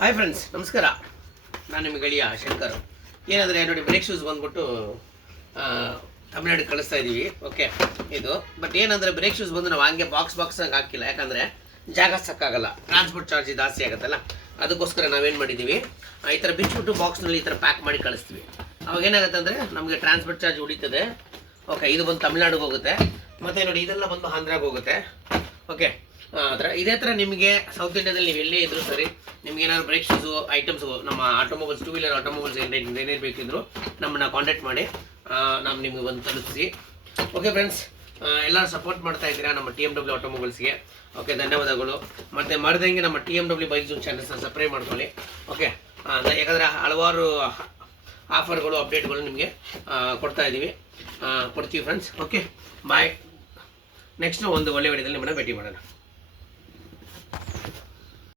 Hi friends, ನಮಸ್ಕಾರ. ನಾನು ನಿಮ್ಮ ಗೆಳೆಯ ಶಂಕರ್. ಏನಂದರೆ ನೋಡಿ, ಬ್ರೇಕ್ ಶೂಸ್ ಬಂದ್ಬಿಟ್ಟು ತಮಿಳ್ನಾಡಿಗೆ ಕಳಿಸ್ತಾ ಇದ್ದೀವಿ. ಓಕೆ, ಇದು ಬಟ್ ಏನಂದರೆ ಬ್ರೇಕ್ ಶೂಸ್ ಬಂದು ನಾವು ಹಂಗೆ ಬಾಕ್ಸ್ ಹಾಕಿಲ್ಲ. ಯಾಕಂದರೆ ಜಾಗ ಸಾಕಾಗಲ್ಲ, ಟ್ರಾನ್ಸ್ಪೋರ್ಟ್ ಚಾರ್ಜ್ ಜಾಸ್ತಿ ಆಗುತ್ತಲ್ಲ. ಅದಕ್ಕೋಸ್ಕರ ನಾವೇನು ಮಾಡಿದ್ದೀವಿ, ಈ ಥರ ಬಿಚ್ಚಿಬಿಟ್ಟು ಬಾಕ್ಸ್ನಲ್ಲಿ ಈ ಥರ ಪ್ಯಾಕ್ ಮಾಡಿ ಕಳಿಸ್ತೀವಿ. ಅವಾಗ ಏನಾಗುತ್ತೆ ಅಂದರೆ ನಮಗೆ ಟ್ರಾನ್ಸ್ಪೋರ್ಟ್ ಚಾರ್ಜ್ ಉಳಿತದೆ. ಓಕೆ, ಇದು ಬಂದು ತಮಿಳ್ನಾಡಿಗೆ ಹೋಗುತ್ತೆ. ಮತ್ತು ನೋಡಿ, ಇದೆಲ್ಲ ಬಂದು ಆಂಧ್ರಾಗೆ ಹೋಗುತ್ತೆ. ಓಕೆ, ಇದೇ ಥರ ನಿಮಗೆ ಸೌತ್ ಇಂಡಿಯಾದಲ್ಲಿ ನೀವು ಎಲ್ಲೇ ಇದ್ದರೂ ಸರಿ, ನಿಮ್ಗೆ ಏನಾದ್ರು ಬ್ರೇಕ್ ಶೂಸು ಐಟಮ್ಸು ನಮ್ಮ ಆಟೋಮೊಬೈಲ್ಸ್, 2 ವೀಲರ್ ಆಟೋಮೊಬೈಲ್ಸ್ ಏನೇ ಬೇಕಿದ್ರು ನಮ್ಮನ್ನು ಕಾಂಟ್ಯಾಕ್ಟ್ ಮಾಡಿ, ನಾವು ನಿಮಗೆ ಒಂದು ತಲುಪಿಸಿ. ಓಕೆ ಫ್ರೆಂಡ್ಸ್, ಎಲ್ಲರೂ ಸಪೋರ್ಟ್ ಮಾಡ್ತಾ ಇದ್ದೀರಾ ನಮ್ಮ TMW ಆಟೋಮೊಬೈಲ್ಸ್ಗೆ. ಓಕೆ, ಧನ್ಯವಾದಗಳು. ಮತ್ತು ಮಾಡಿದಂಗೆ ನಮ್ಮ TMW ಬೈಕ್ ಜೂನ್ ಚಾನಲ್ಸ್ನ ಸಬ್ಸ್ಕ್ರೈಬ್ ಮಾಡ್ಕೊಳ್ಳಿ. ಓಕೆ, ಯಾಕಂದರೆ ಹಲವಾರು ಆಫರ್ಗಳು, ಅಪ್ಡೇಟ್ಗಳು ನಿಮಗೆ ಕೊಡ್ತೀವಿ ಫ್ರೆಂಡ್ಸ್. ಓಕೆ, ಬಾಯ್. ನೆಕ್ಸ್ಟ್ ಒಂದು ಒಳ್ಳೆ ವಿಡಿಯೋದಲ್ಲಿ ನಿಮ್ಮನ್ನು ಭೇಟಿ ಮಾಡೋಣ.